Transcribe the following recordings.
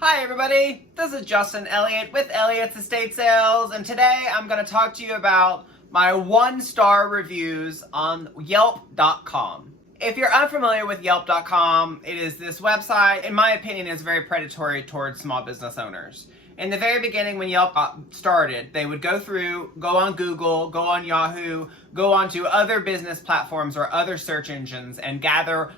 Hi everybody, this is Justin Elliott with Elliott's Estate Sales, and today I'm going to talk to you about my 1-star reviews on Yelp.com. If you're unfamiliar with Yelp.com, it is this website, in my opinion, is very predatory towards small business owners. In the very beginning when Yelp started, they would go on Google, go on Yahoo, go onto other business platforms or other search engines and gather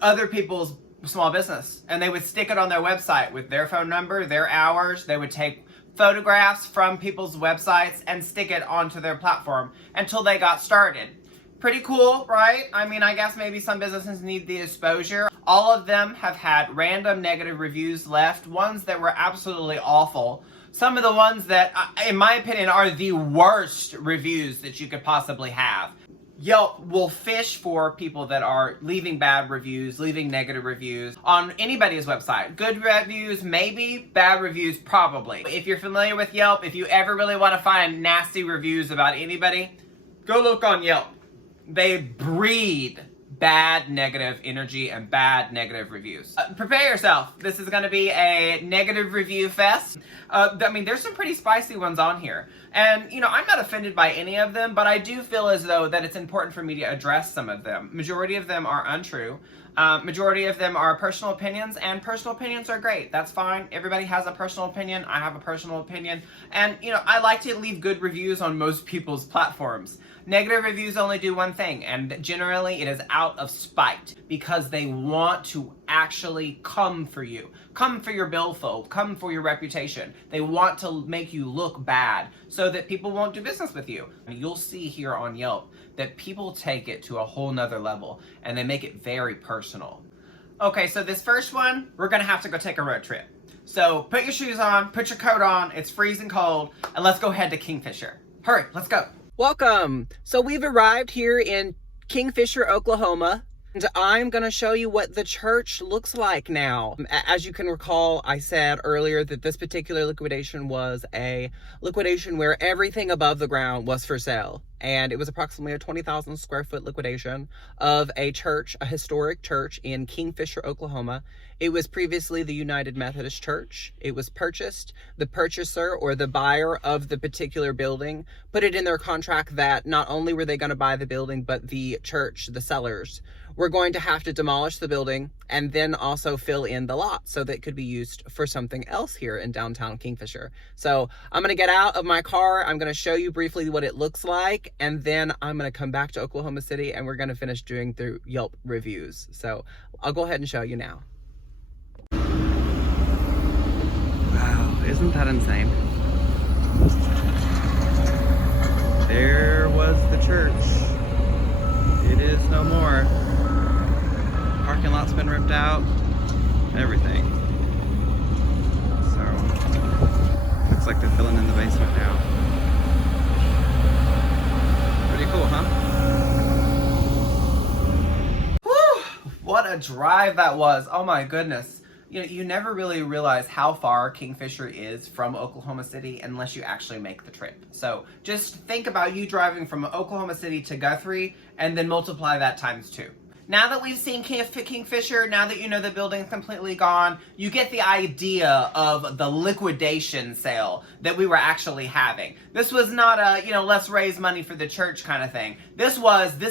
other people's small business, and they would stick it on their website with their phone number, their hours. They would take photographs from people's websites and stick it onto their platform until they got started. Pretty cool, right? I mean, I guess maybe some businesses need the exposure. All of them have had random negative reviews left, ones that were absolutely awful. Some of the ones that, in my opinion, are the worst reviews that you could possibly have. Yelp will fish for people that are leaving bad reviews, leaving negative reviews on anybody's website. Good reviews, maybe. Bad reviews, probably. If you're familiar with Yelp, if you ever really want to find nasty reviews about anybody, go look on Yelp. They breed bad negative energy and bad negative reviews. Prepare yourself. This is going to be a negative review fest. I mean, there's some pretty spicy ones on here. And, you know, I'm not offended by any of them, but I do feel as though that it's important for me to address some of them. Majority of them are untrue. Majority of them are personal opinions, and personal opinions are great. That's fine. Everybody has a personal opinion. I have a personal opinion. And, you know, I like to leave good reviews on most people's platforms. Negative reviews only do one thing, and generally it is out of spite, because they want to actually come for you. Come for your billfold. Come for your reputation. They want to make you look bad so that people won't do business with you. You'll see here on Yelp that people take it to a whole nother level, and they make it very personal. Okay, so this first one, we're gonna have to go take a road trip. So put your shoes on, put your coat on, it's freezing cold, and let's go head to Kingfisher. Hurry, let's go. Welcome. So we've arrived here in Kingfisher, Oklahoma, and I'm going to show you what the church looks like now. As you can recall, I said earlier that this particular liquidation was a liquidation where everything above the ground was for sale. And it was approximately a 20,000 square foot liquidation of a church, a historic church in Kingfisher, Oklahoma. It was previously the United Methodist Church. It was purchased. The purchaser or the buyer of the particular building put it in their contract that not only were they going to buy the building, but the church, the sellers, were going to have to demolish the building and then also fill in the lot so that it could be used for something else here in downtown Kingfisher. So I'm going to get out of my car. I'm going to show you briefly what it looks like, and then I'm going to come back to Oklahoma City and we're going to finish doing through Yelp reviews. So I'll go ahead and show you now. Wow, isn't that insane? There was the church. It is no more. Parking lot's been ripped out. Everything. So, looks like they're filling in the basement now. Pretty cool, huh? Whew! What a drive that was. Oh my goodness. You know, you never really realize how far Kingfisher is from Oklahoma City unless you actually make the trip. So just think about you driving from Oklahoma City to Guthrie and then multiply that times 2. Now that we've seen Kingfisher, now that you know the building's completely gone, you get the idea of the liquidation sale that we were actually having. This was not a, you know, let's raise money for the church kind of thing. This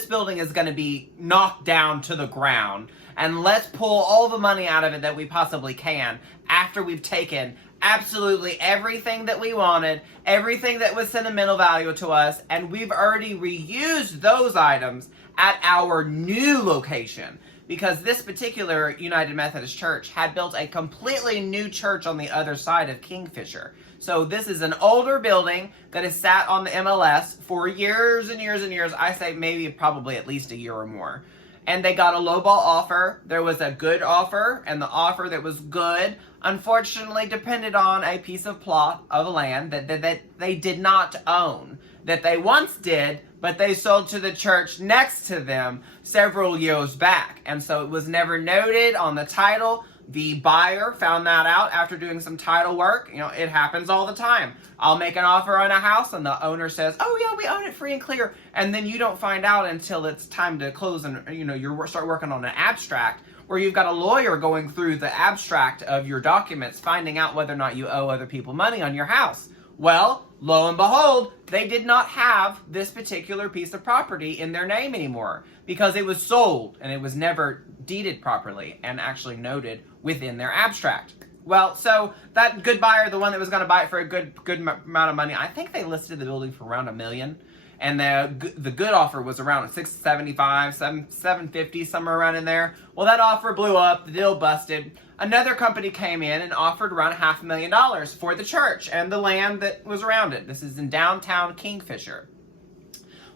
building is going to be knocked down to the ground, and let's pull all the money out of it that we possibly can after we've taken absolutely everything that we wanted, everything that was sentimental value to us, and we've already reused those items at our new location, because this particular United Methodist Church had built a completely new church on the other side of Kingfisher. So this is an older building that has sat on the MLS for years and years and years. I say maybe probably at least a year or more. And they got a lowball offer. There was a good offer, and the offer that was good, unfortunately, depended on a piece of plot of land that they did not own. That they once did, but they sold to the church next to them several years back. And so it was never noted on the title. The buyer found that out after doing some title work. You know, it happens all the time. I'll make an offer on a house and the owner says, oh yeah, we own it free and clear. And then you don't find out until it's time to close and, you know, you start working on an abstract where you've got a lawyer going through the abstract of your documents, finding out whether or not you owe other people money on your house. Well, lo and behold, they did not have this particular piece of property in their name anymore because it was sold and it was never deeded properly and actually noted within their abstract. Well, so that good buyer, the one that was going to buy it for a good amount of money, I think they listed the building for around $1 million. And the good offer was around $675, $750, somewhere around in there. Well, that offer blew up. The deal busted. Another company came in and offered around $500,000 for the church and the land that was around it. This is in downtown Kingfisher.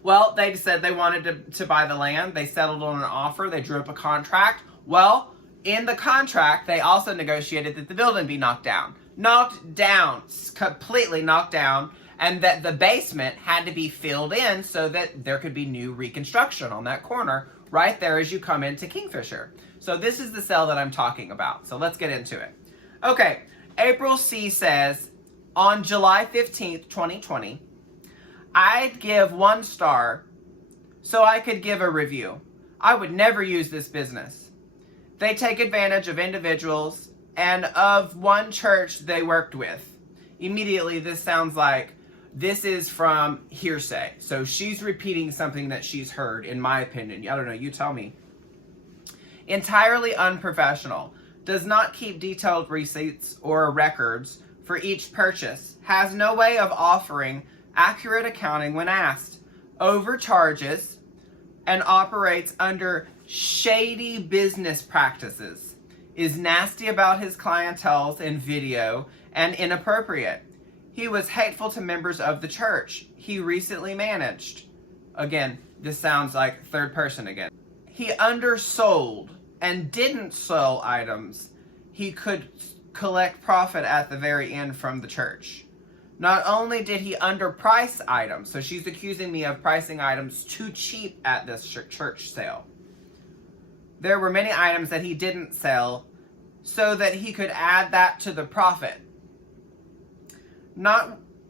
Well, they said they wanted to buy the land. They settled on an offer. They drew up a contract. Well, in the contract, they also negotiated that the building be knocked down. Knocked down. Completely knocked down. And that the basement had to be filled in so that there could be new reconstruction on that corner right there as you come into Kingfisher. So this is the sale that I'm talking about. So let's get into it. Okay, April C says, on July 15th, 2020, I'd give 1 star so I could give a review. I would never use this business. They take advantage of individuals and of one church they worked with. Immediately, this sounds like this is from hearsay. So she's repeating something that she's heard, in my opinion. I don't know, you tell me. Entirely unprofessional. Does not keep detailed receipts or records for each purchase. Has no way of offering accurate accounting when asked. Overcharges and operates under shady business practices. Is nasty about his clientele in video and inappropriate. He was hateful to members of the church he recently managed. Again, this sounds like third person again. He undersold and didn't sell items he could collect profit at the very end from the church. Not only did he underprice items, so she's accusing me of pricing items too cheap at this church sale. There were many items that he didn't sell so that he could add that to the profit.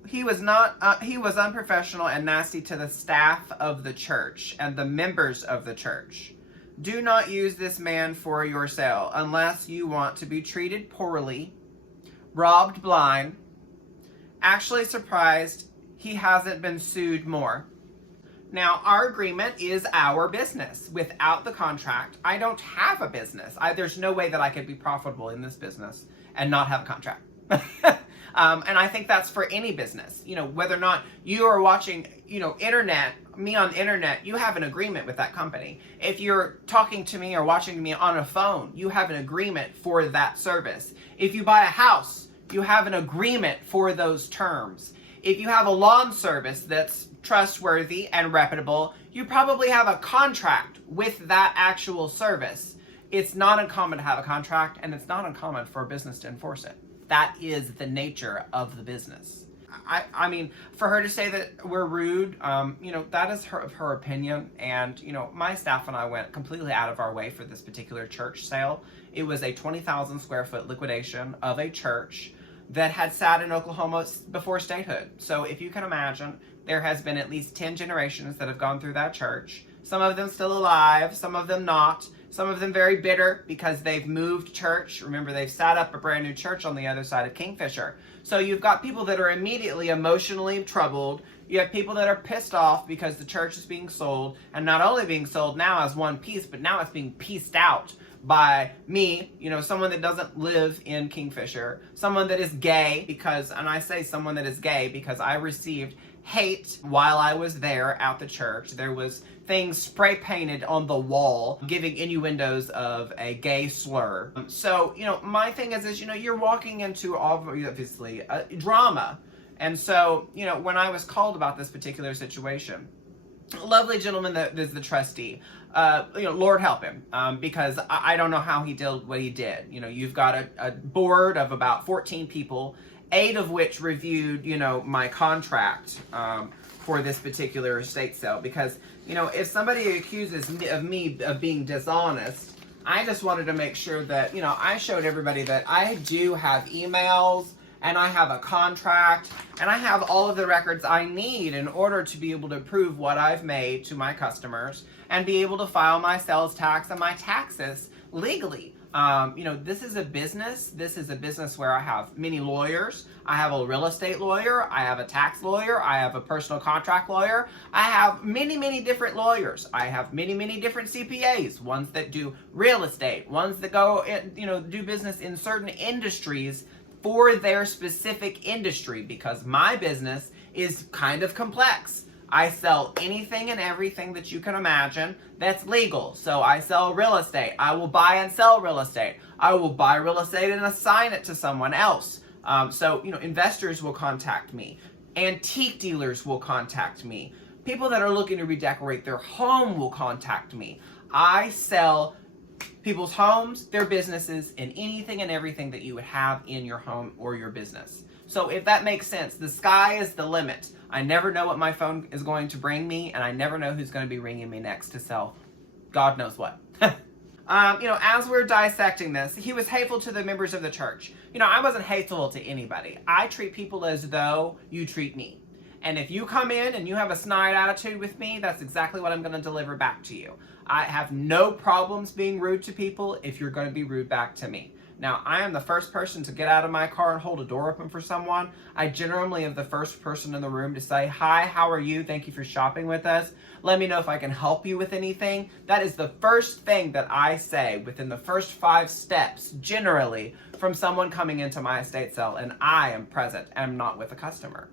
He was unprofessional and nasty to the staff of the church and the members of the church. Do not use this man for your sale unless you want to be treated poorly, robbed blind. Actually surprised he hasn't been sued more. Now, our agreement is our business. Without the contract, I don't have a business. There's no way that I could be profitable in this business and not have a contract. And I think that's for any business. You know, whether or not you are watching, me on the internet, you have an agreement with that company. If you're talking to me or watching me on a phone, you have an agreement for that service. If you buy a house, you have an agreement for those terms. If you have a lawn service that's trustworthy and reputable, you probably have a contract with that actual service. It's not uncommon to have a contract, and it's not uncommon for a business to enforce it. That is the nature of the business. I mean, for her to say that we're rude, that is her opinion. And, my staff and I went completely out of our way for this particular church sale. It was a 20,000 square foot liquidation of a church that had sat in Oklahoma before statehood. So if you can imagine, there has been at least 10 generations that have gone through that church. Some of them still alive, some of them not. Some of them very bitter because they've moved church. Remember, they've set up a brand new church on the other side of Kingfisher. So you've got people that are immediately emotionally troubled. You have people that are pissed off because the church is being sold, and not only being sold now as one piece, but now it's being pieced out by me, someone that doesn't live in Kingfisher, someone that is gay and I say someone that is gay because I received hate while I was there at the church. There was things spray painted on the wall giving innuendos of a gay slur. So, my thing is, you're walking into obviously a drama. And so, when I was called about this particular situation, a lovely gentleman that is the trustee, Lord help him, because I don't know how he did what he did. You've got a board of about 14 people, 8 of which reviewed, my contract for this particular estate sale. Because, if somebody accuses me of being dishonest, I just wanted to make sure that, I showed everybody that I do have emails, and I have a contract, and I have all of the records I need in order to be able to prove what I've made to my customers and be able to file my sales tax and my taxes legally. This is a business. This is a business where I have many lawyers. I have a real estate lawyer. I have a tax lawyer. I have a personal contract lawyer. I have many, many different lawyers. I have many, many different CPAs, ones that do real estate, ones that go, do business in certain industries for their specific industry, because my business is kind of complex. I sell anything and everything that you can imagine that's legal. So I sell real estate. I will buy and sell real estate. I will buy real estate and assign it to someone else. Investors will contact me. Antique dealers will contact me. People that are looking to redecorate their home will contact me. I sell people's homes, their businesses, and anything and everything that you would have in your home or your business. So if that makes sense, the sky is the limit. I never know what my phone is going to bring me, and I never know who's going to be ringing me next to sell God knows what. As we're dissecting this, he was hateful to the members of the church. I wasn't hateful to anybody. I treat people as though you treat me. And if you come in and you have a snide attitude with me, that's exactly what I'm going to deliver back to you. I have no problems being rude to people if you're going to be rude back to me. Now, I am the first person to get out of my car and hold a door open for someone. I generally am the first person in the room to say, "Hi, how are you? Thank you for shopping with us. Let me know if I can help you with anything." That is the first thing that I say within the first 5 steps, generally, from someone coming into my estate sale, and I am present and I'm not with a customer.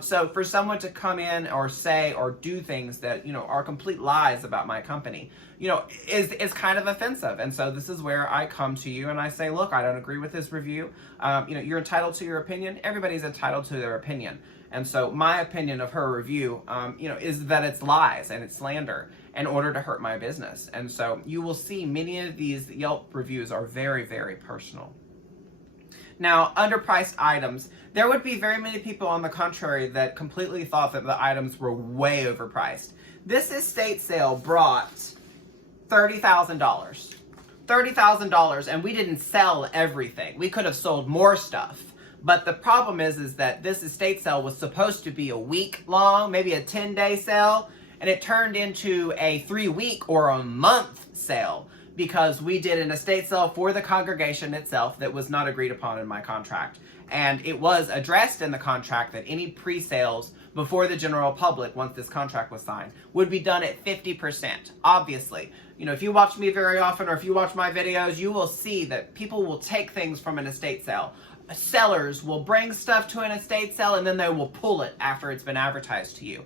So for someone to come in or say or do things that, are complete lies about my company, is kind of offensive. And so this is where I come to you and I say, look, I don't agree with this review. You're entitled to your opinion. Everybody's entitled to their opinion. And so my opinion of her review, is that it's lies and it's slander in order to hurt my business. And so you will see many of these Yelp reviews are very, very personal. Now, underpriced items. There would be very many people on the contrary that completely thought that the items were way overpriced. This estate sale brought $30,000. $30,000, and we didn't sell everything. We could have sold more stuff. But the problem is that this estate sale was supposed to be a week long, maybe a 10-day sale, and it turned into a 3-week or a month sale, because we did an estate sale for the congregation itself that was not agreed upon in my contract. And it was addressed in the contract that any pre-sales before the general public, once this contract was signed, would be done at 50%. Obviously, if you watch me very often or if you watch my videos, you will see that people will take things from an estate sale. Sellers will bring stuff to an estate sale and then they will pull it after it's been advertised to you.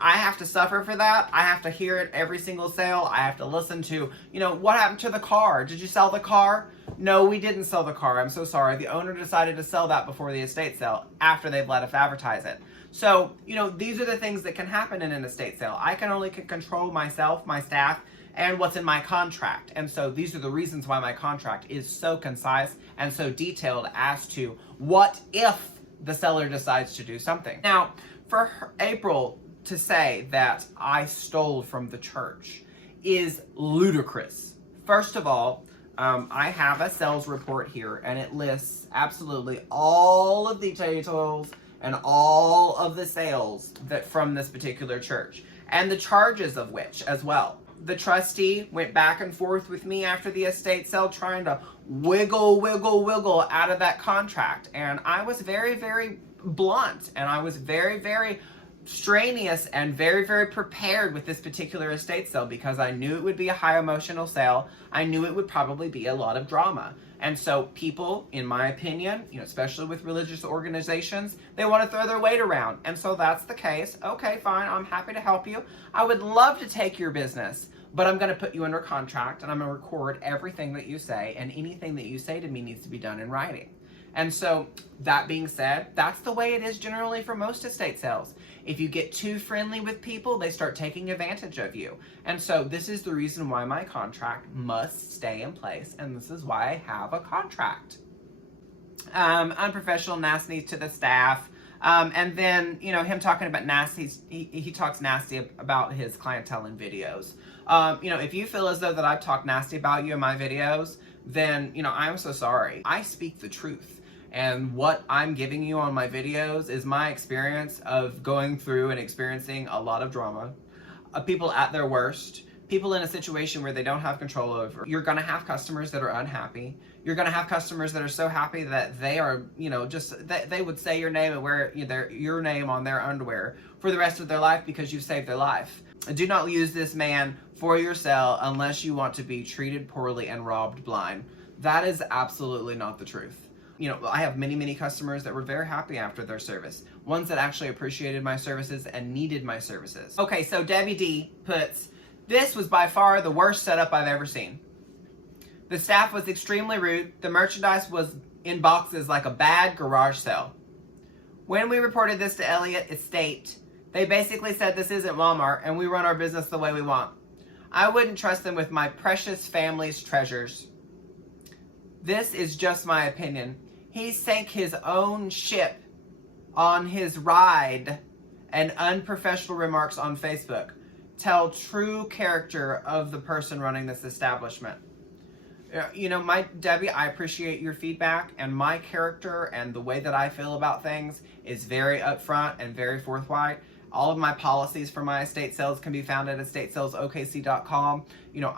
I have to suffer for that. I have to hear it every single sale. I have to listen to, what happened to the car? Did you sell the car? No, we didn't sell the car. I'm so sorry. The owner decided to sell that before the estate sale after they've let us advertise it. So, these are the things that can happen in an estate sale. I can only control myself, my staff, and what's in my contract. And so these are the reasons why my contract is so concise and so detailed as to what if the seller decides to do something. Now, for April to say that I stole from the church is ludicrous. First of all, I have a sales report here and it lists absolutely all of the details and all of the sales that from this particular church and the charges of which as well. The trustee went back and forth with me after the estate sale trying to wiggle out of that contract. And I was very, very blunt and I was very, very strenuous and very, very prepared with this particular estate sale because I knew it would be a high emotional sale. I knew it would probably be a lot of drama. And so people, in my opinion, especially with religious organizations, they want to throw their weight around. And so that's the case. Okay, fine. I'm happy to help you. I would love to take your business, but I'm going to put you under contract and I'm going to record everything that you say, and anything that you say to me needs to be done in writing. And so that being said, that's the way it is generally for most estate sales. If you get too friendly with people, they start taking advantage of you. And so this is the reason why my contract must stay in place, and this is why I have a contract. Unprofessional, nasty to the staff. And then, him talking about nasty, he talks nasty about his clientele in videos. If you feel as though that I've talked nasty about you in my videos, then, I'm so sorry. I speak the truth. And what I'm giving you on my videos is my experience of going through and experiencing a lot of drama, people at their worst, people in a situation where they don't have control over. You're going to have customers that are unhappy. You're going to have customers that are so happy that they are, they would say your name and wear your name on their underwear for the rest of their life because you've saved their life. Do not use this man for your sale unless you want to be treated poorly and robbed blind. That is absolutely not the truth. I have many customers that were very happy after their service. Ones that actually appreciated my services and needed my services. Okay, so Debbie D puts, this was by far the worst setup I've ever seen. The staff was extremely rude. The merchandise was in boxes like a bad garage sale. When we reported this to Elliott Estate, they basically said this isn't Walmart and we run our business the way we want. I wouldn't trust them with my precious family's treasures. This is just my opinion. He sank his own ship on his ride, and unprofessional remarks on Facebook tell true character of the person running this establishment. Debbie, I appreciate your feedback, and my character and the way that I feel about things is very upfront and very forthright. All of my policies for my estate sales can be found at estatesalesokc.com.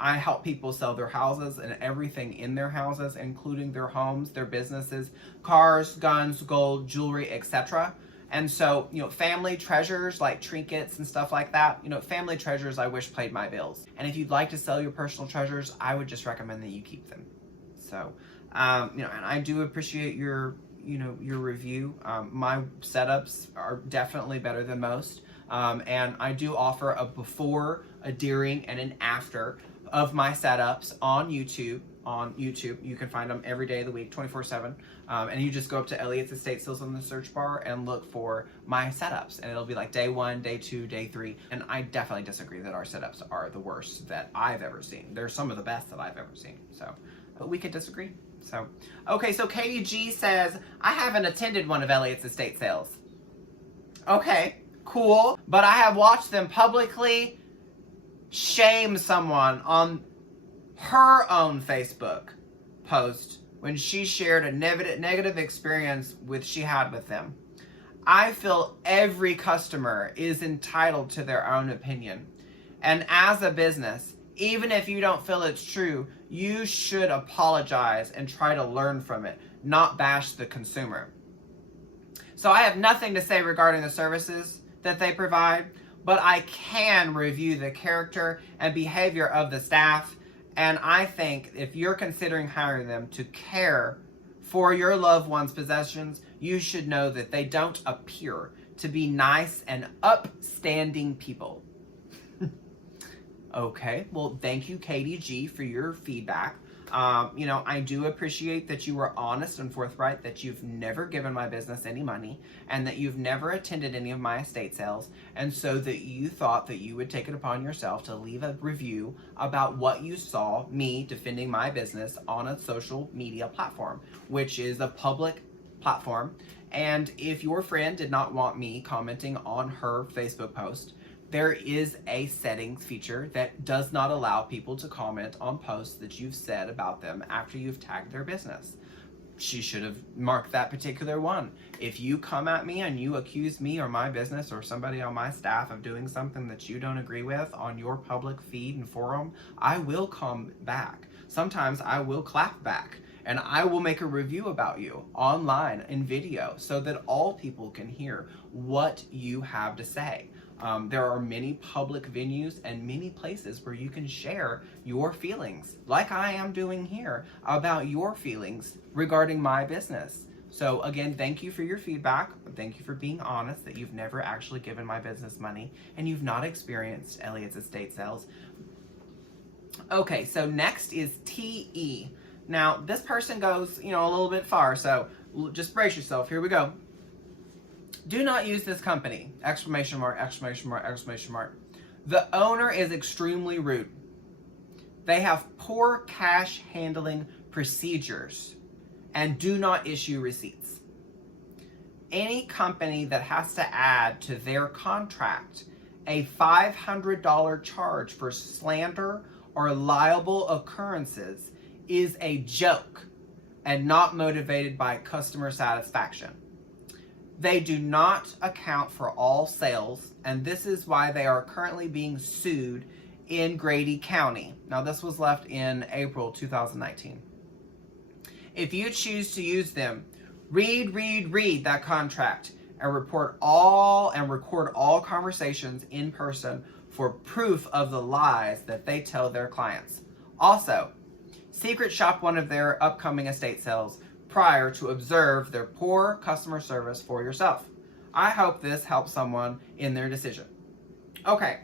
I help people sell their houses and everything in their houses, including their homes, their businesses, cars, guns, gold, jewelry, etc. And so, family treasures like trinkets and stuff like that, family treasures I wish paid my bills. And if you'd like to sell your personal treasures, I would just recommend that you keep them. So, and I do appreciate your review. My setups are definitely better than most. And I do offer a before, a during, and an after of my setups on YouTube. You can find them every day of the week, 24/7. And you just go up to Elliott's Estate Sales on the search bar and look for my setups. And it'll be like day 1, day 2, day 3. And I definitely disagree that our setups are the worst that I've ever seen. They're some of the best that I've ever seen. So, but we could disagree. So, okay, so Katie G says, I haven't attended one of Elliott's estate sales. Okay, cool. But I have watched them publicly shame someone on her own Facebook post when she shared a negative experience she had with them. I feel every customer is entitled to their own opinion. And as a business, even if you don't feel it's true, you should apologize and try to learn from it, not bash the consumer. So I have nothing to say regarding the services that they provide, but I can review the character and behavior of the staff. And I think if you're considering hiring them to care for your loved one's possessions, you should know that they don't appear to be nice and upstanding people. Okay, well, thank you, Katie G, for your feedback. I do appreciate that you were honest and forthright, that you've never given my business any money, and that you've never attended any of my estate sales, and so that you thought that you would take it upon yourself to leave a review about what you saw me defending my business on a social media platform, which is a public platform. And if your friend did not want me commenting on her Facebook post, there is a settings feature that does not allow people to comment on posts that you've said about them after you've tagged their business. She should have marked that particular one. If you come at me and you accuse me or my business or somebody on my staff of doing something that you don't agree with on your public feed and forum, I will come back. Sometimes I will clap back. And I will make a review about you online in video so that all people can hear what you have to say. There are many public venues and many places where you can share your feelings, like I am doing here, about your feelings regarding my business. So again, thank you for your feedback. Thank you for being honest that you've never actually given my business money and you've not experienced Elliott's estate sales. Okay, so next is TE. Now, this person goes, a little bit far, so just brace yourself. Here we go. Do not use this company! ! The owner is extremely rude. They have poor cash handling procedures and do not issue receipts. Any company that has to add to their contract a $500 charge for slander or liable occurrences is a joke and not motivated by customer satisfaction. They do not account for all sales, and this is why they are currently being sued in Grady County. Now, this was left in April 2019. If you choose to use them, read that contract and record all conversations in person for proof of the lies that they tell their clients. Also, secret shop one of their upcoming estate sales prior to observe their poor customer service for yourself. I hope this helps someone in their decision. Okay,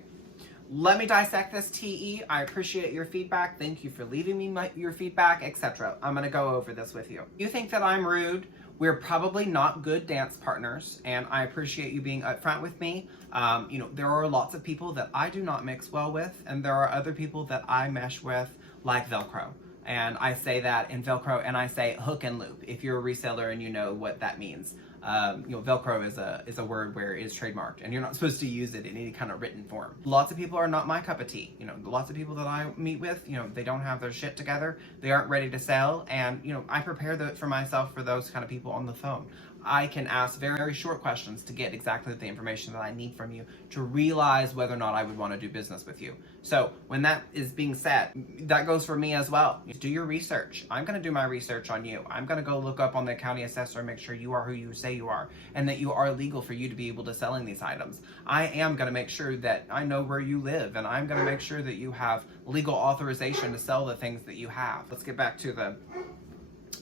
let me dissect this TE. I appreciate your feedback. Thank you for leaving me your feedback, etc. I'm going to go over this with you. You think that I'm rude? We're probably not good dance partners, and I appreciate you being upfront with me. There are lots of people that I do not mix well with, and there are other people that I mesh with, like Velcro. And I say that in Velcro, and I say hook and loop, if you're a reseller and you know what that means. Velcro is a word where it's trademarked, and you're not supposed to use it in any kind of written form. Lots of people are not my cup of tea. Lots of people that I meet with, they don't have their shit together. They aren't ready to sell, and I prepare for myself for those kind of people on the phone. I can ask very, very short questions to get exactly the information that I need from you to realize whether or not I would want to do business with you. So when that is being said, that goes for me as well. Do your research. I'm going to do my research on you. I'm going to go look up on the county assessor and make sure you are who you say you are, and that you are legal for you to be able to selling these items. I am going to make sure that I know where you live, and I'm going to make sure that you have legal authorization to sell the things that you have. Let's get back to the...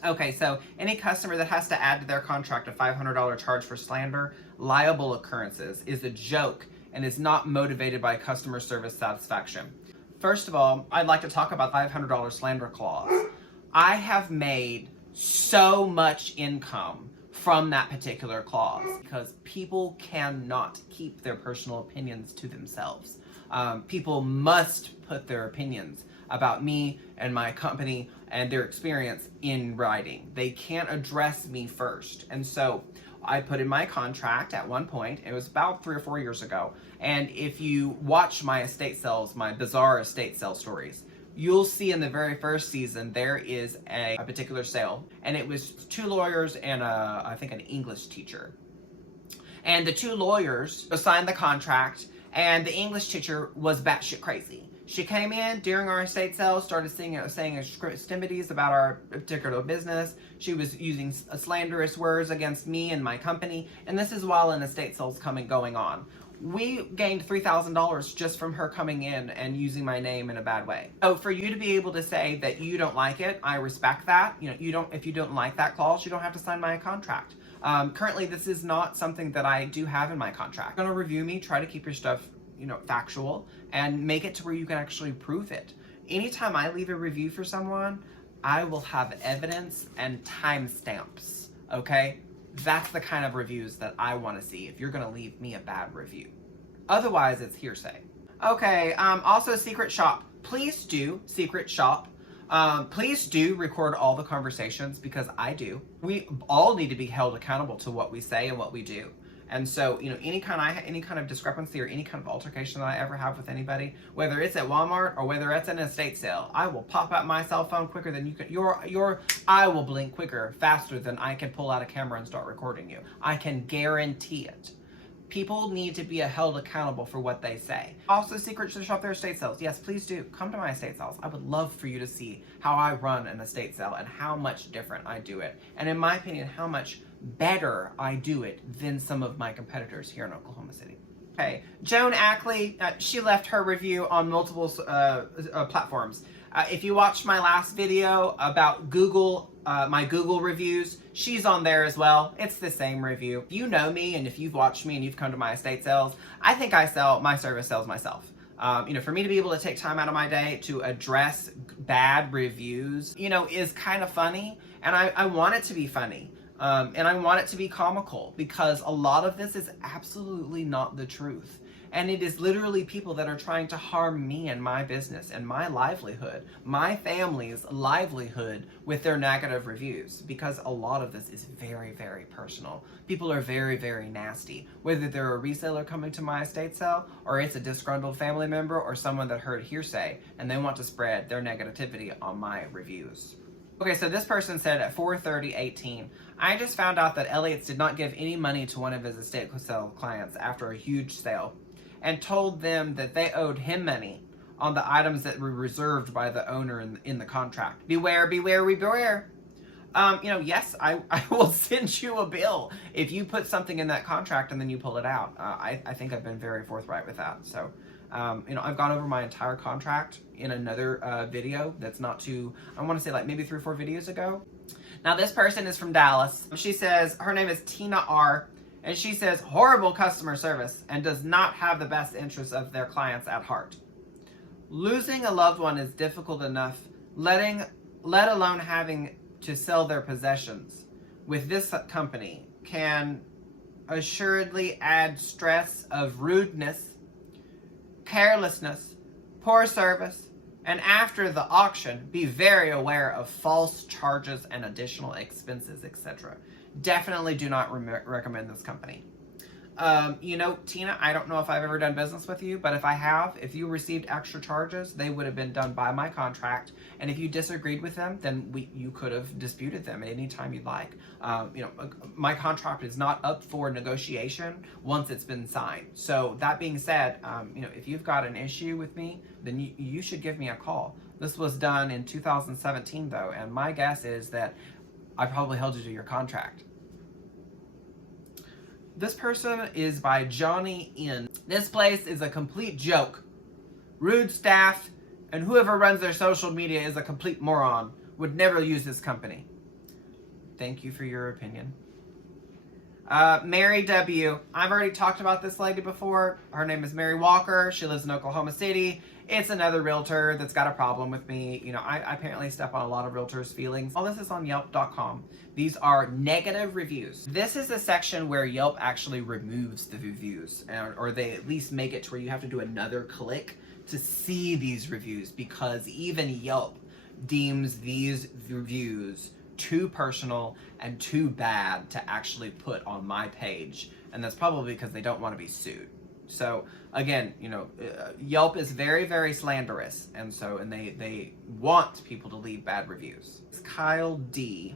Okay, so any customer that has to add to their contract a $500 charge for slander, liable occurrences is a joke and is not motivated by customer service satisfaction. First of all, I'd like to talk about the $500 slander clause. I have made so much income from that particular clause because people cannot keep their personal opinions to themselves. People must put their opinions about me and my company and their experience in writing. They can't address me first. And so I put in my contract at one point, it was about 3 or 4 years ago, and if you watch my estate sales, my bizarre estate sale stories, you'll see in the very first season there is a particular sale, and it was 2 lawyers and I think an English teacher. And the 2 lawyers signed the contract, and the English teacher was batshit crazy. She came in during our estate sale, started saying extremities about our particular business. She was using slanderous words against me and my company, and this is while an estate sale's going on. We gained $3,000 just from her coming in and using my name in a bad way. So for you to be able to say that you don't like it, I respect that. If you don't like that clause, you don't have to sign my contract. Currently, this is not something that I do have in my contract. You're gonna review me, try to keep your stuff factual, and make it to where you can actually prove it. Anytime I leave a review for someone, I will have evidence and timestamps, okay? That's the kind of reviews that I want to see if you're going to leave me a bad review. Otherwise, it's hearsay. Okay, also secret shop. Please do secret shop. Please do record all the conversations, because I do. We all need to be held accountable to what we say and what we do. And so, any kind of discrepancy or any kind of altercation that I ever have with anybody, whether it's at Walmart or whether it's an estate sale, I will pop out my cell phone quicker than you can. Your eye will blink quicker, faster than I can pull out a camera and start recording you. I can guarantee it. People need to be held accountable for what they say. Also, secret to shop their estate sales. Yes, please do. Come to my estate sales. I would love for you to see how I run an estate sale and how much different I do it. And in my opinion, how much better I do it than some of my competitors here in Oklahoma City. Okay, Joan Ackley, she left her review on multiple platforms. If you watched my last video about Google, my Google reviews, she's on there as well. It's the same review. If you know me and if you've watched me and you've come to my estate sales, I think I sell my service sales myself. For me to be able to take time out of my day to address bad reviews, is kind of funny, and I want it to be funny. And I want it to be comical, because a lot of this is absolutely not the truth. And it is literally people that are trying to harm me and my business and my livelihood, my family's livelihood, with their negative reviews, because a lot of this is very, very personal. People are very, very nasty, whether they're a reseller coming to my estate sale, or it's a disgruntled family member or someone that heard hearsay and they want to spread their negativity on my reviews. Okay, so this person said at 4/30/18, I just found out that Elliott did not give any money to one of his estate sale clients after a huge sale, and told them that they owed him money. on the items that were reserved by the owner in the contract. Beware, beware, beware. Yes, I will send you a bill if you put something in that contract and then you pull it out. I think I've been very forthright with that. So, I've gone over my entire contract in another video that's not too, I want to say like maybe 3 or 4 videos ago. Now, this person is from Dallas. She says, her name is Tina R. And she says, horrible customer service and does not have the best interests of their clients at heart. Losing a loved one is difficult enough, let alone having to sell their possessions. With this company can assuredly add stress of rudeness, carelessness, poor service, and after the auction, be very aware of false charges and additional expenses, etc. Definitely do not recommend this company. Tina, I don't know if I've ever done business with you, but if I have, if you received extra charges, they would have been done by my contract. And if you disagreed with them, then you could have disputed them at any time you'd like. My contract is not up for negotiation once it's been signed. So that being said, if you've got an issue with me, then you should give me a call. This was done in 2017 though, and my guess is that I probably held you to your contract. This person is by Johnny N. This place is a complete joke. Rude staff, and whoever runs their social media is a complete moron. Would never use this company. Thank you for your opinion. Mary W. I've already talked about this lady before. Her name is Mary Walker. She lives in Oklahoma City. It's another realtor that's got a problem with me. I apparently step on a lot of realtors' feelings. All this is on Yelp.com. These are negative reviews. This is a section where Yelp actually removes the reviews, or they at least make it to where you have to do another click to see these reviews, because even Yelp deems these reviews too personal and too bad to actually put on my page. And that's probably because they don't want to be sued. So again, Yelp is very, very slanderous, and they want people to leave bad reviews. It's Kyle D,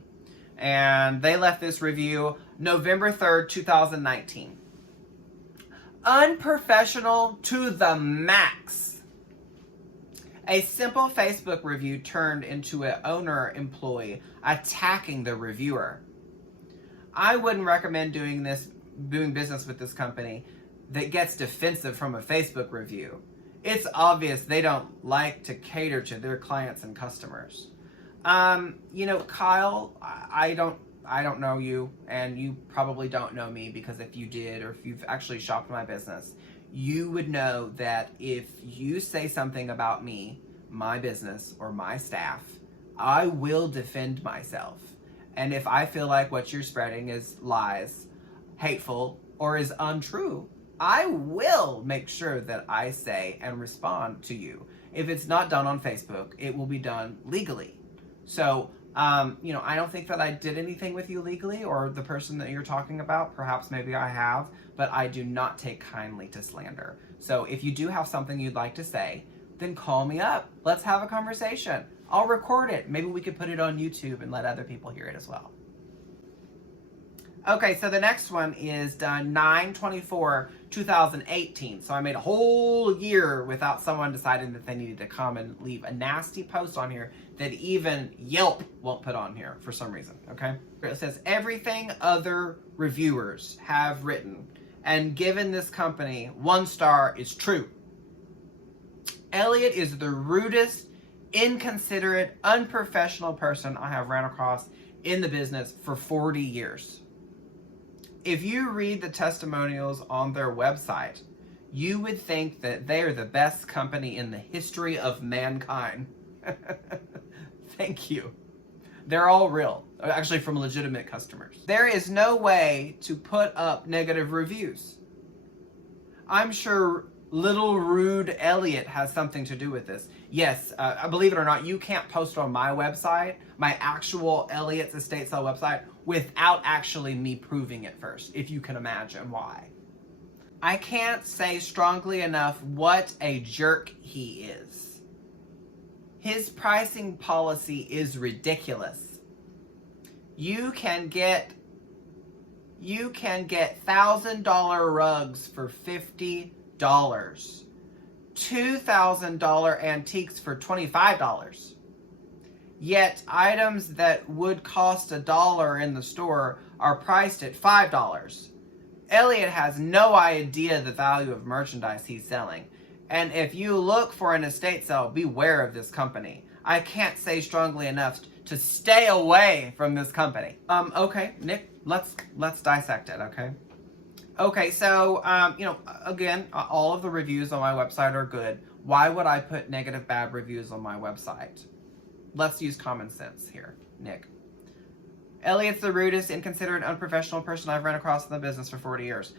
and they left this review November 3rd, 2019. Unprofessional to the max. A simple Facebook review turned into an owner-employee attacking the reviewer. I wouldn't recommend doing business with this company that gets defensive from a Facebook review. It's obvious they don't like to cater to their clients and customers. Kyle, I don't know you, and you probably don't know me, because if you did, or if you've actually shopped my business, you would know that if you say something about me, my business, or my staff, I will defend myself. And if I feel like what you're spreading is lies, hateful, or is untrue, I will make sure that I say and respond to you. If it's not done on Facebook, it will be done legally. So, I don't think that I did anything with you legally, or the person that you're talking about. Perhaps maybe I have, but I do not take kindly to slander. So if you do have something you'd like to say, then call me up. Let's have a conversation. I'll record it. Maybe we could put it on YouTube and let other people hear it as well. Okay, so the next one is done 9/24/2018. So I made a whole year without someone deciding that they needed to come and leave a nasty post on here that even Yelp won't put on here for some reason, okay? It says, everything other reviewers have written and given this company 1 star is true. Elliott is the rudest, inconsiderate, unprofessional person I have ran across in the business for 40 years. If you read the testimonials on their website, you would think that they are the best company in the history of mankind. Thank you. They're all real, actually from legitimate customers. There is no way to put up negative reviews. I'm sure little rude Elliott has something to do with this. Yes, believe it or not, you can't post on my website, my actual Elliott's estate sale website, without actually me proving it first, if you can imagine why. I can't say strongly enough what a jerk he is. His pricing policy is ridiculous. You can get $1,000 rugs for $50. $2,000 antiques for $25. Yet items that would cost $1 in the store are priced at $5. Elliott has no idea the value of merchandise he's selling. And if you look for an estate sale, beware of this company. I can't say strongly enough to stay away from this company. Okay, Nick, let's dissect it, okay? Okay, so, again, all of the reviews on my website are good. Why would I put negative, bad reviews on my website? Let's use common sense here, Nick. Elliott's the rudest, inconsiderate, unprofessional person I've run across in the business for 40 years.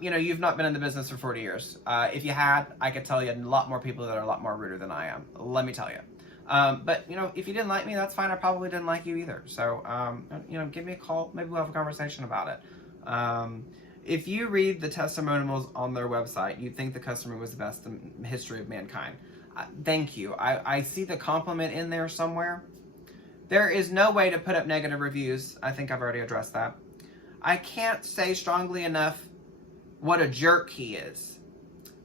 You've not been in the business for 40 years. If you had, I could tell you a lot more people that are a lot more ruder than I am. Let me tell you. But, if you didn't like me, that's fine. I probably didn't like you either. So, give me a call. Maybe we'll have a conversation about it. If you read the testimonials on their website, you'd think the customer was the best in the history of mankind. Thank you. I see the compliment in there somewhere. There is no way to put up negative reviews. I think I've already addressed that. I can't say strongly enough what a jerk he is.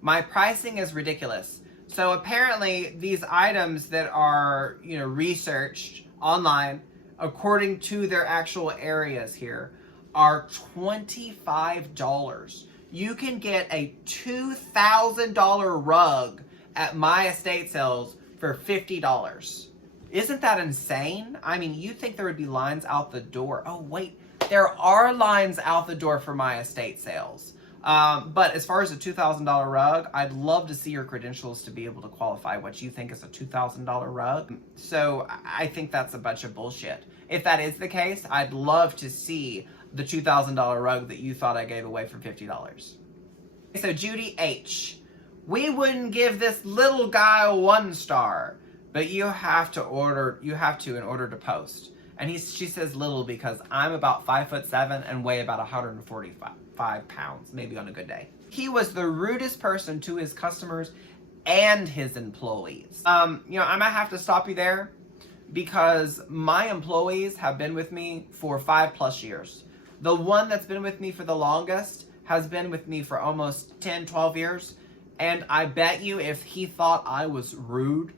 My pricing is ridiculous. So apparently these items that are, researched online, according to their actual areas here, are $25. You can get a $2,000 rug at my estate sales for $50. Isn't that insane? I mean, you'd think there would be lines out the door. Oh, wait. There are lines out the door for my estate sales. But as far as a $2,000 rug, I'd love to see your credentials to be able to qualify what you think is a $2,000 rug. So I think that's a bunch of bullshit. If that is the case, I'd love to see the $2,000 rug that you thought I gave away for $50. So Judy H. We wouldn't give this little guy a 1 star. But you have to in order to post. And she says little because I'm about 5'7" and weigh about 145 pounds, maybe on a good day. He was the rudest person to his customers and his employees. I might have to stop you there because my employees have been with me for 5+ years. The one that's been with me for the longest has been with me for almost 10, 12 years. And I bet you if he thought I was rude,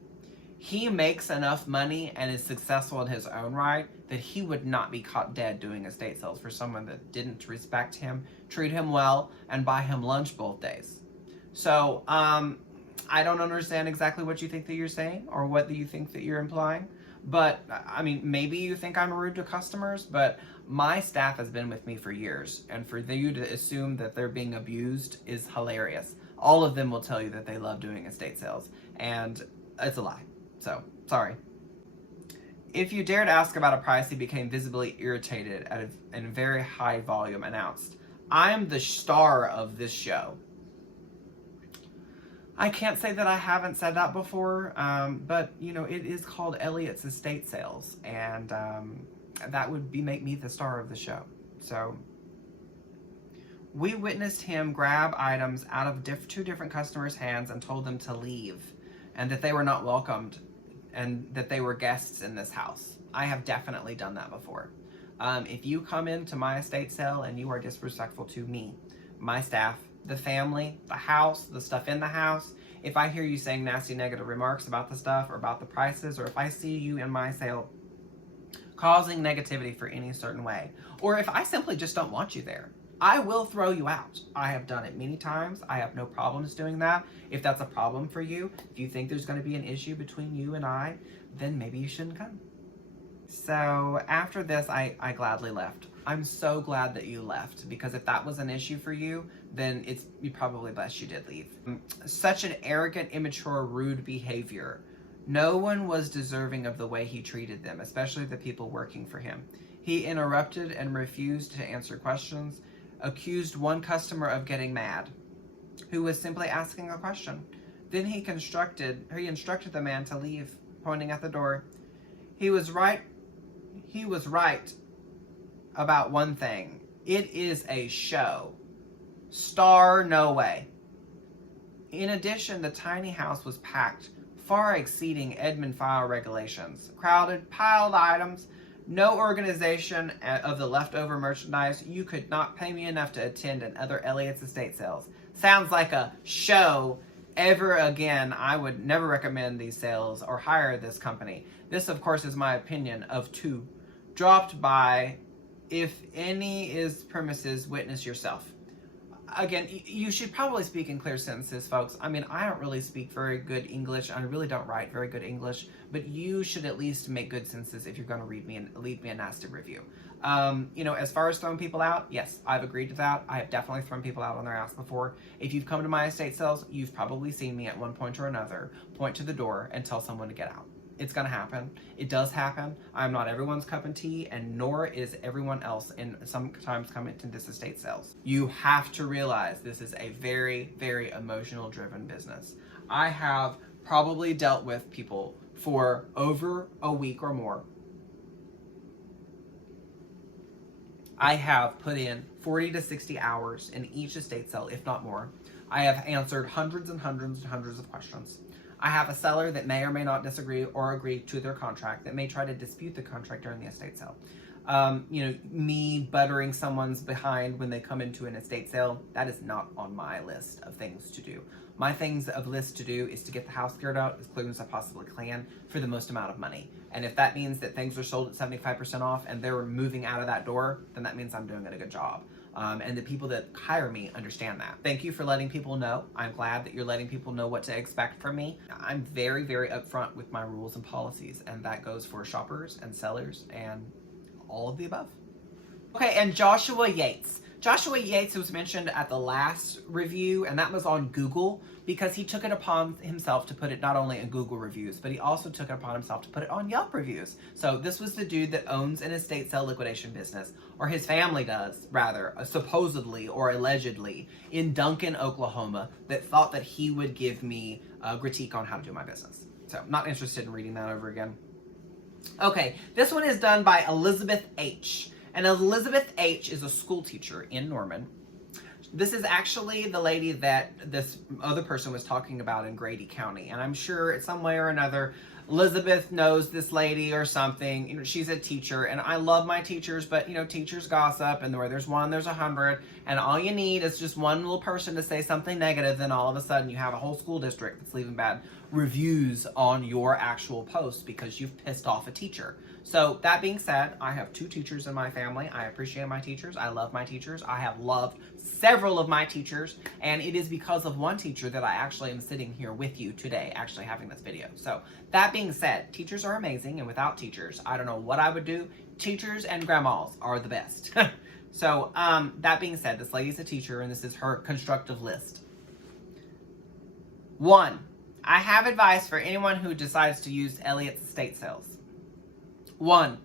he makes enough money and is successful in his own right that he would not be caught dead doing estate sales for someone that didn't respect him, treat him well, and buy him lunch both days. So, I don't understand exactly what you think that you're saying or what you think that you're implying. But, I mean, maybe you think I'm rude to customers, but my staff has been with me for years. And for you to assume that they're being abused is hilarious. All of them will tell you that they love doing estate sales. And it's a lie. So, sorry. If you dared ask about a price, he became visibly irritated and a very high volume announced, I am the star of this show. I can't say that I haven't said that before, but, it is called Elliott's Estate Sales, and that would make me the star of the show. So, we witnessed him grab items out of 2 different customers' hands and told them to leave, and that they were not welcomed, and that they were guests in this house. I have definitely done that before. If you come into my estate sale and you are disrespectful to me, my staff, the family, the house, the stuff in the house, if I hear you saying nasty negative remarks about the stuff or about the prices, or if I see you in my sale causing negativity for any certain way, or if I simply just don't want you there, I will throw you out. I have done it many times. I have no problems doing that. If that's a problem for you, if you think there's going to be an issue between you and I, then maybe you shouldn't come. So after this, I gladly left. I'm so glad that you left, because if that was an issue for you, then it's probably best you did leave. Such an arrogant, immature, rude behavior. No one was deserving of the way he treated them, especially the people working for him. He interrupted and refused to answer questions, accused one customer of getting mad, who was simply asking a question. Then he instructed the man to leave, pointing at the door. He was right about one thing. It is a show. Star, no way. In addition, the tiny house was packed, far exceeding admin file regulations. Crowded, piled items, no organization of the leftover merchandise. You could not pay me enough to attend another Elliott's estate sales. Sounds like a show ever again, I would never recommend these sales or hire this company. This, of course, is my opinion of 2. Dropped by, if any is premises, witness yourself. Again, you should probably speak in clear sentences, folks. I mean, I don't really speak very good English. I really don't write very good English, but you should at least make good sentences if you're going to leave me a nasty review. As far as throwing people out, yes, I've agreed to that. I have definitely thrown people out on their ass before. If you've come to my estate sales, you've probably seen me at one point or another point to the door and tell someone to get out. It's going to happen. It does happen. I'm not everyone's cup of tea, and nor is everyone else in sometimes coming to this estate sales. You have to realize this is a very, very emotional driven business. I have probably dealt with people for over a week or more. I have put in 40 to 60 hours in each estate sale, if not more. I have answered hundreds and hundreds and hundreds of questions. I have a seller that may or may not disagree or agree to their contract, that may try to dispute the contract during the estate sale. Me buttering someone's behind when they come into an estate sale, that is not on my list of things to do. My things of list to do is to get the house cleared out as clear as I possibly can for the most amount of money. And if that means that things are sold at 75% off and they're moving out of that door, then that means I'm doing a good job. And the people that hire me understand that. Thank you for letting people know. I'm glad that you're letting people know what to expect from me. I'm very, very upfront with my rules and policies, and that goes for shoppers and sellers and all of the above. Okay, and Joshua Yates. Joshua Yates was mentioned at the last review, and that was on Google, because he took it upon himself to put it not only in Google reviews, but he also took it upon himself to put it on Yelp reviews. So this was the dude that owns an estate sale liquidation business, or his family does, rather, supposedly or allegedly, in Duncan, Oklahoma, that thought that he would give me a critique on how to do my business. So I'm not interested in reading that over again. Okay, this one is done by Elizabeth H. And Elizabeth H. is a school teacher in Norman. This is actually the lady that this other person was talking about in Grady County. And I'm sure in some way or another, Elizabeth knows this lady or something. She's a teacher, and I love my teachers, but teachers gossip, and where there's one, there's 100. And all you need is just one little person to say something negative, then all of a sudden you have a whole school district that's leaving bad reviews on your actual post because you've pissed off a teacher. So that being said, I have 2 teachers in my family. I appreciate my teachers. I love my teachers. I have loved several of my teachers, and it is because of one teacher that I actually am sitting here with you today, actually having this video. So that being said, teachers are amazing, and without teachers, I don't know what I would do. Teachers and grandmas are the best. So that being said, this lady's a teacher, and this is her constructive list. 1, I have advice for anyone who decides to use Elliott's estate sales. 1,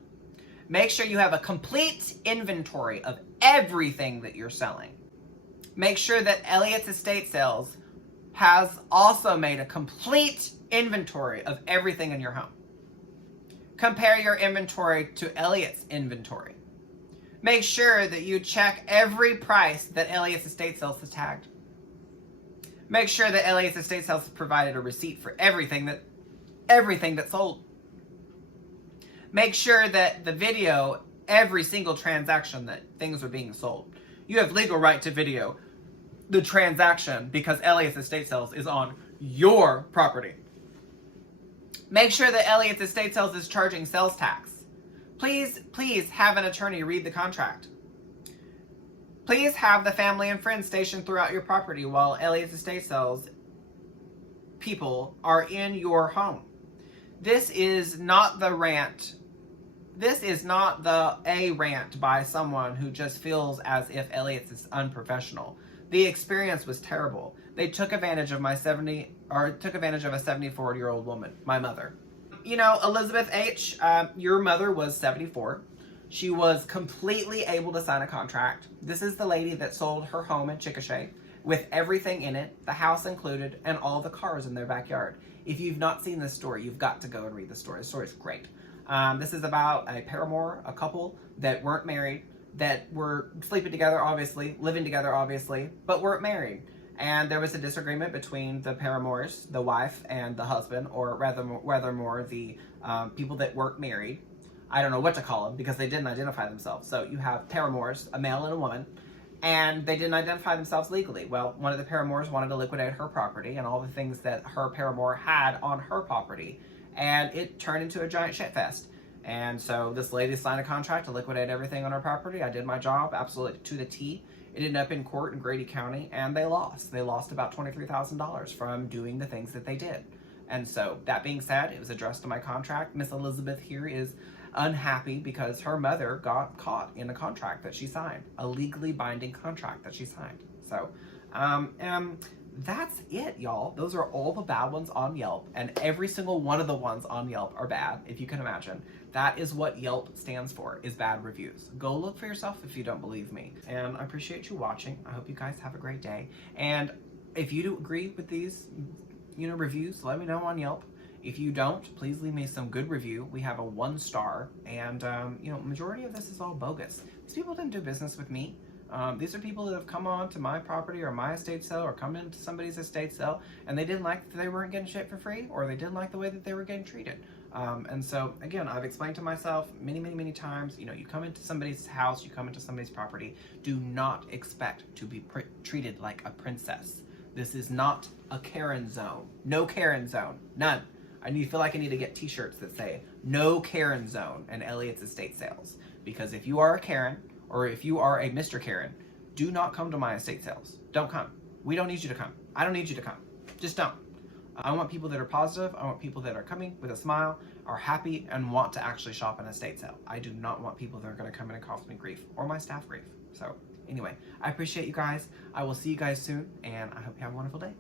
make sure you have a complete inventory of everything that you're selling. Make sure that Elliott's estate sales has also made a complete inventory of everything in your home. Compare your inventory to Elliott's inventory. Make sure that you check every price that Elliott's estate sales has tagged. Make sure that Elliott's estate sales has provided a receipt for everything that's sold. Make sure that the video every single transaction that things are being sold. You have legal right to video the transaction because Elliott's estate sales is on your property. Make sure that Elliott's estate sales is charging sales tax. Please have an attorney read the contract. Please have the family and friends stationed throughout your property while Elliott's estate sales people are in your home. This is not the rant. This is not a rant by someone who just feels as if Elliott's is unprofessional. The experience was terrible. They took advantage of a 74-year-old woman, my mother. Elizabeth H., your mother was 74. She was completely able to sign a contract. This is the lady that sold her home in Chickasha with everything in it, the house included, and all the cars in their backyard. If you've not seen this story, you've got to go and read the story. The story is great. This is about a paramour, a couple that weren't married, that were sleeping together, obviously, living together, obviously, but weren't married. And there was a disagreement between the paramours, the wife and the husband, or rather more the people that weren't married. I don't know what to call them because they didn't identify themselves. So you have paramours, a male and a woman, and they didn't identify themselves legally. Well, one of the paramours wanted to liquidate her property and all the things that her paramour had on her property, and it turned into a giant shit fest. And so this lady signed a contract to liquidate everything on her property. I did my job absolutely to the T. It ended up in court in Grady County, and they lost. They lost about $23,000 from doing the things that they did. And so, that being said, it was addressed to my contract. Miss Elizabeth here is unhappy because her mother got caught in a contract that she signed, a legally binding contract that she signed. So, that's it, y'all. Those are all the bad ones on Yelp, and every single one of the ones on Yelp are bad, if you can imagine. That is what Yelp stands for, is bad reviews. Go look for yourself if you don't believe me. And I appreciate you watching. I hope you guys have a great day. And if you do agree with these, reviews, let me know on Yelp. If you don't, please leave me some good review. We have a 1 star, and majority of this is all bogus. These people didn't do business with me. These are people that have come on to my property or my estate sale or come into somebody's estate sale, and they didn't like that they weren't getting shit for free, or they didn't like the way that they were getting treated. And so, again, I've explained to myself many times, you come into somebody's house, you come into somebody's property, do not expect to be treated like a princess. This is not a Karen zone. No Karen zone. None. I feel like I need to get t-shirts that say, no Karen zone in Elliott's estate sales. Because if you are a Karen, or if you are a Mr. Karen, do not come to my estate sales. Don't come. We don't need you to come. I don't need you to come. Just don't. I want people that are positive. I want people that are coming with a smile, are happy, and want to actually shop an estate sale. I do not want people that are going to come in and cause me grief, or my staff grief. So anyway, I appreciate you guys. I will see you guys soon, and I hope you have a wonderful day.